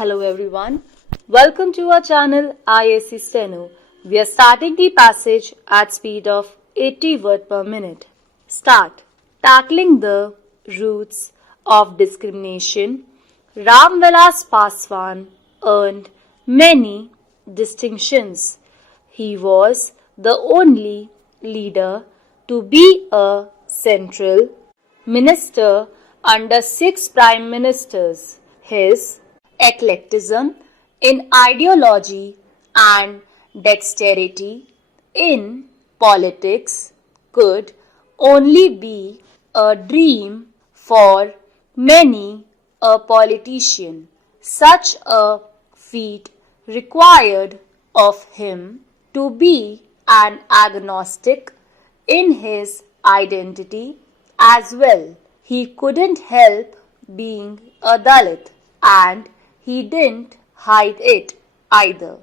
Hello everyone. Welcome to our channel ISC Steno. We are starting the passage at speed of 80 words per minute. Start. Tackling the roots of discrimination. Ram Vilas Paswan earned many distinctions. He was the only leader to be a central minister under 6 prime ministers. His eclecticism in ideology and dexterity in politics could only be a dream for many a politician. Such a feat required of him to be an agnostic in his identity as well. He couldn't help being a Dalit, and he didn't hide it either.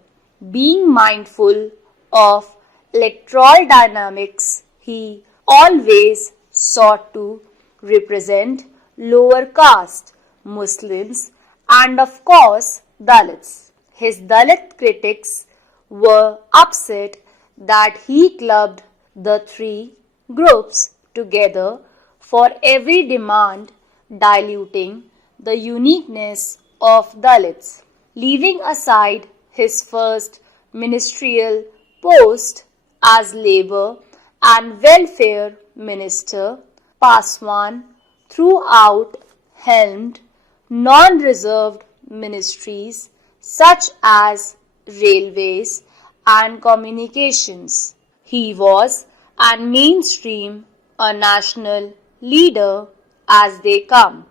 Being mindful of electoral dynamics, he always sought to represent lower caste Muslims and, of course, Dalits. His Dalit critics were upset that he clubbed the three groups together for every demand, diluting the uniqueness of Dalits. Leaving aside his first ministerial post as Labour and Welfare Minister, Paswan throughout helmed non-reserved ministries such as railways and communications. He was and mainstream a national leader as they come,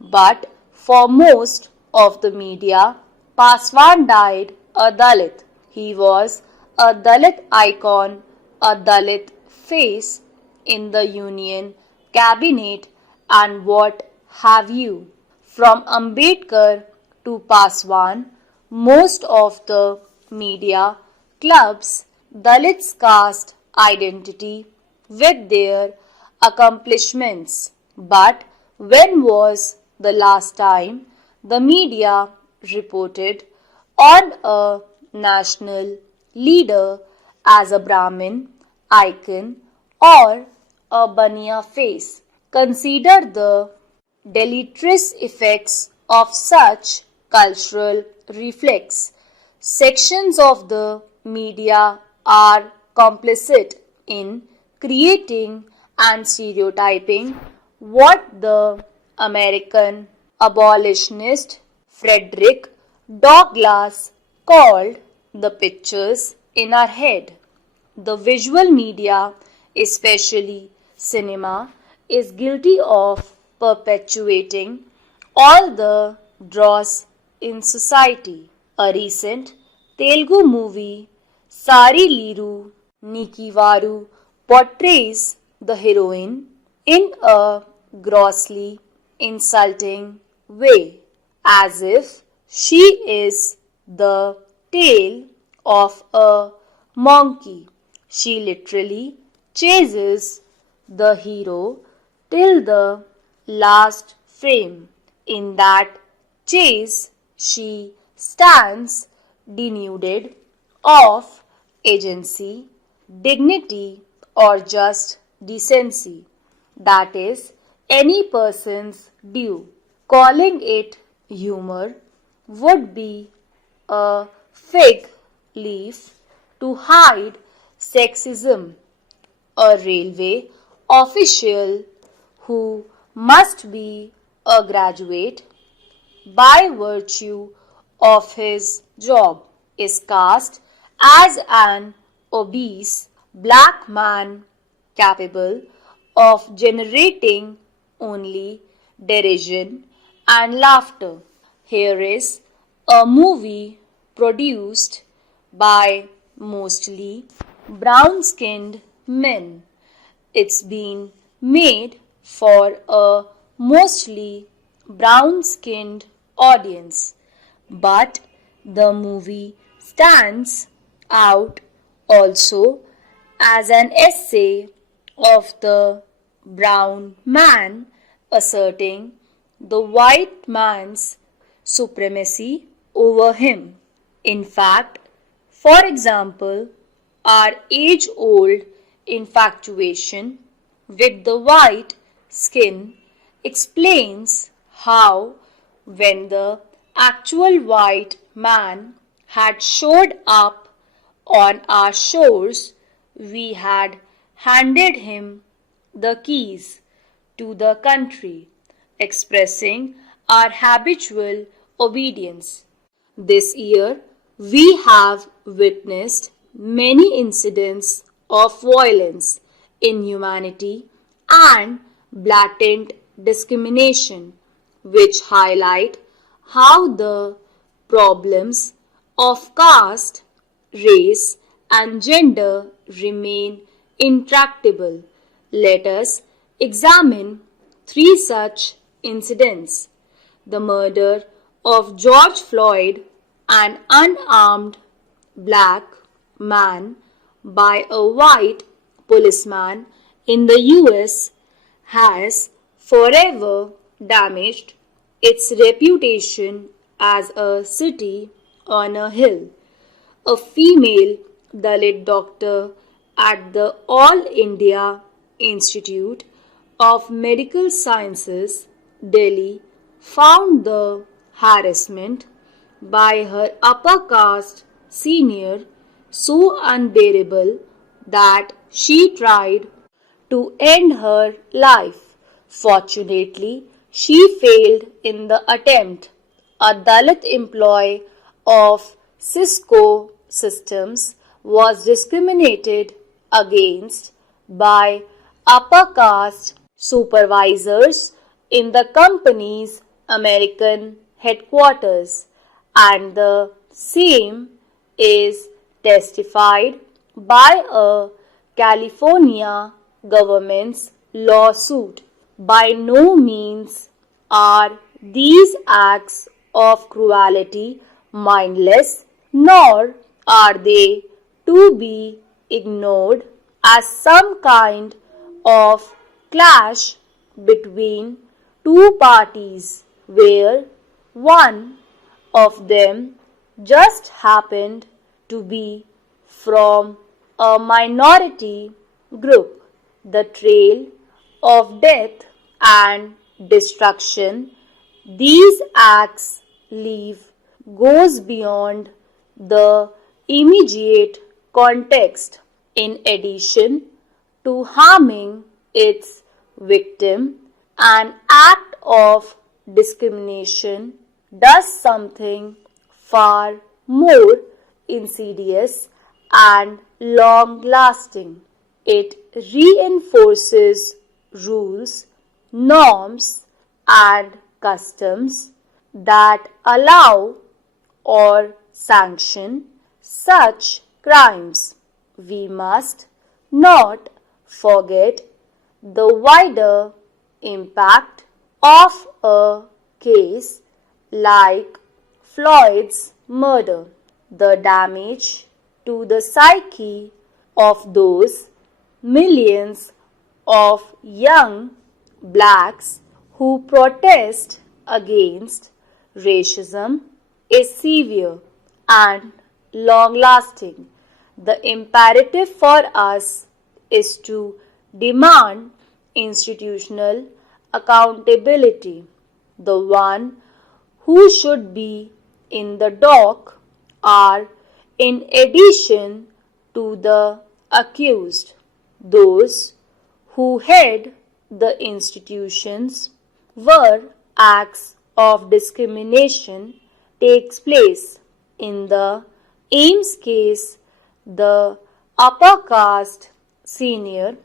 but for most of the media, Paswan died a Dalit. He was a Dalit icon, a Dalit face in the Union cabinet and what have you. From Ambedkar to Paswan, most of the media clubs Dalits caste identity with their accomplishments. But when was the last time the media reported on a national leader as a Brahmin icon or a Baniya face? Consider the deleterious effects of such cultural reflex. Sections of the media are complicit in creating and stereotyping what the American abolitionist Frederick Douglass called the pictures in our head. The visual media, especially cinema, is guilty of perpetuating all the dross in society. A recent Telugu movie, Sari Liru Nikivaru, portrays the heroine in a grossly insulting way, as if she is the tail of a monkey. She literally chases the hero till the last frame. In that chase, she stands denuded of agency, dignity, or just decency. That is any person's due. Calling it humor would be a fig leaf to hide sexism. A railway official who must be a graduate by virtue of his job is cast as an obese black man capable of generating only derision and laughter. Here is a movie produced by mostly brown skinned men. It's been made for a mostly brown skinned audience, but the movie stands out also as an essay of the brown man asserting the white man's supremacy over him. In fact, for example, our age-old infatuation with the white skin explains how, when the actual white man had showed up on our shores, we had handed him the keys to the country, expressing our habitual obedience. This year, we have witnessed many incidents of violence, inhumanity, and blatant discrimination, which highlight how the problems of caste, race, and gender remain intractable. Let us examine three such incidents: the murder of George Floyd, an unarmed black man, by a white policeman in the US, has forever damaged its reputation as a city on a hill. A female Dalit doctor at the All India Institute of Medical Sciences, Delhi, found the harassment by her upper caste senior so unbearable that she tried to end her life. Fortunately, she failed in the attempt. A Dalit employee of Cisco Systems was discriminated against by upper caste supervisors in the company's American headquarters, and the same is testified by a California government's lawsuit. By no means are these acts of cruelty mindless, nor are they to be ignored as some kind of clash between two parties where one of them just happened to be from a minority group. The trail of death and destruction these acts leave goes beyond the immediate context. In addition to harming its victim, an act of discrimination does something far more insidious and long-lasting. It reinforces rules, norms, and customs that allow or sanction such crimes. We must not forget the wider impact of a case like Floyd's murder, the damage to the psyche of those millions of young blacks who protest against racism is severe and long-lasting. The imperative for us is to demand institutional accountability. The one who should be in the dock are, in addition to the accused, those who head the institutions where acts of discrimination takes place. In the Ames case, the upper caste senior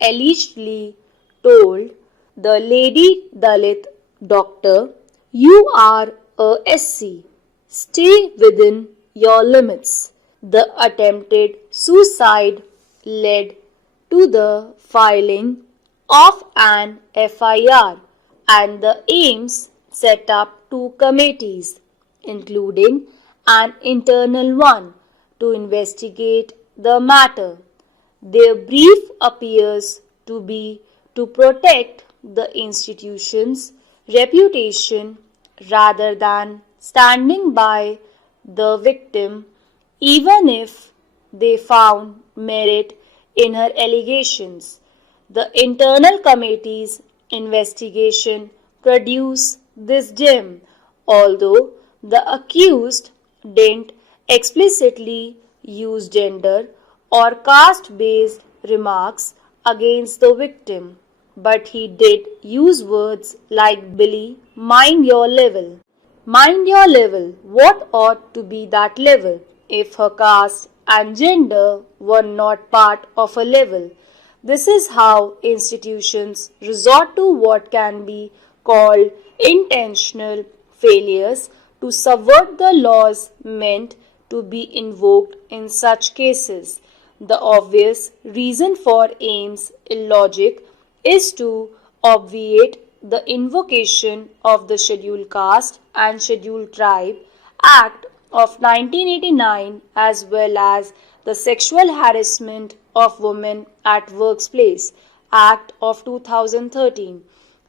allegedly told the lady Dalit doctor, "You are a SC. Stay within your limits." The attempted suicide led to the filing of an FIR, and the Ames set up two committees, including an internal one, to investigate the matter. Their brief appears to be to protect the institution's reputation rather than standing by the victim even if they found merit in her allegations. The internal committee's investigation produced this gem, although the accused didn't explicitly use gender or caste based remarks against the victim, but he did use words like Billy, mind your level. Mind your level. What ought to be that level if her caste and gender were not part of a level? This is how institutions resort to what can be called intentional failures to subvert the laws meant to be invoked in such cases. The obvious reason for Ames' illogic is to obviate the invocation of the Scheduled Caste and Scheduled Tribe Act of 1989 as well as the Sexual Harassment of Women at Workplace Act of 2013.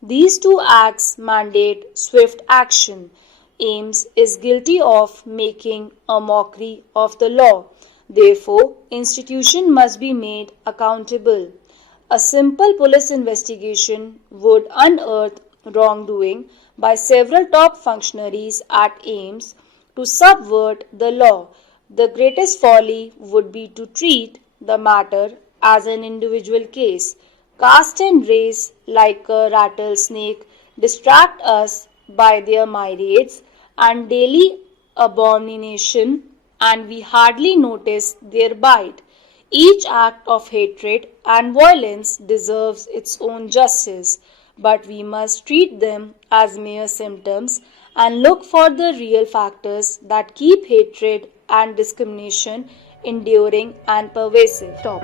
These two acts mandate swift action. Ames is guilty of making a mockery of the law. Therefore, institutions must be made accountable. A simple police investigation would unearth wrongdoing by several top functionaries at Ames to subvert the law. The greatest folly would be to treat the matter as an individual case. Caste and race, like a rattlesnake, distract us by their myriads and daily abomination, and we hardly notice their bite. Each act of hatred and violence deserves its own justice, but we must treat them as mere symptoms and look for the real factors that keep hatred and discrimination enduring and pervasive. Stop.